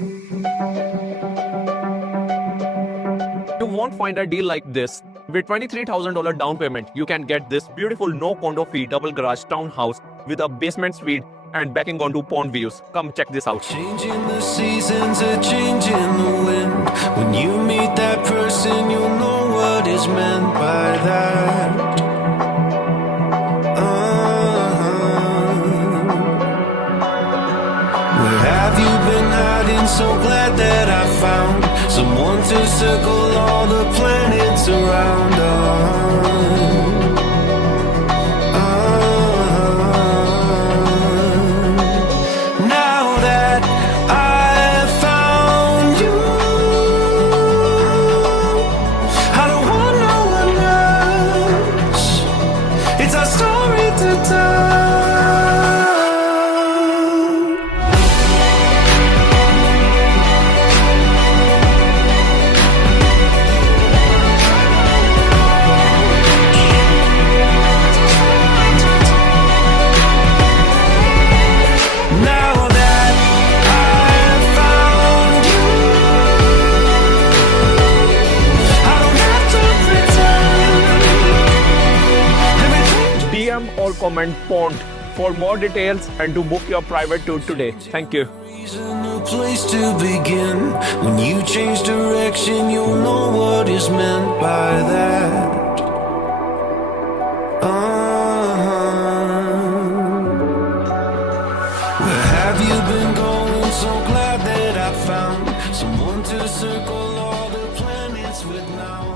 You won't find a deal like this. With $23,000 down payment, you can get this beautiful no condo fee double garage townhouse with a basement suite and backing onto pond views. Come check this out. Changing the seasons, a change in the wind. When you meet that person, you'll know what is meant by that. Where have you been hiding? So glad that I found someone to circle all the planets around. Now that I've found you, I don't want no one else. It's our story to tell. Now that I've found you, I don't have to pretend. DM or comment pond for more details and to book your private tour today. Thank you. Reason, a place to begin. When you change direction, you'll know what is meant by that. Where have you been going? So glad that I found someone to circle all the planets with now.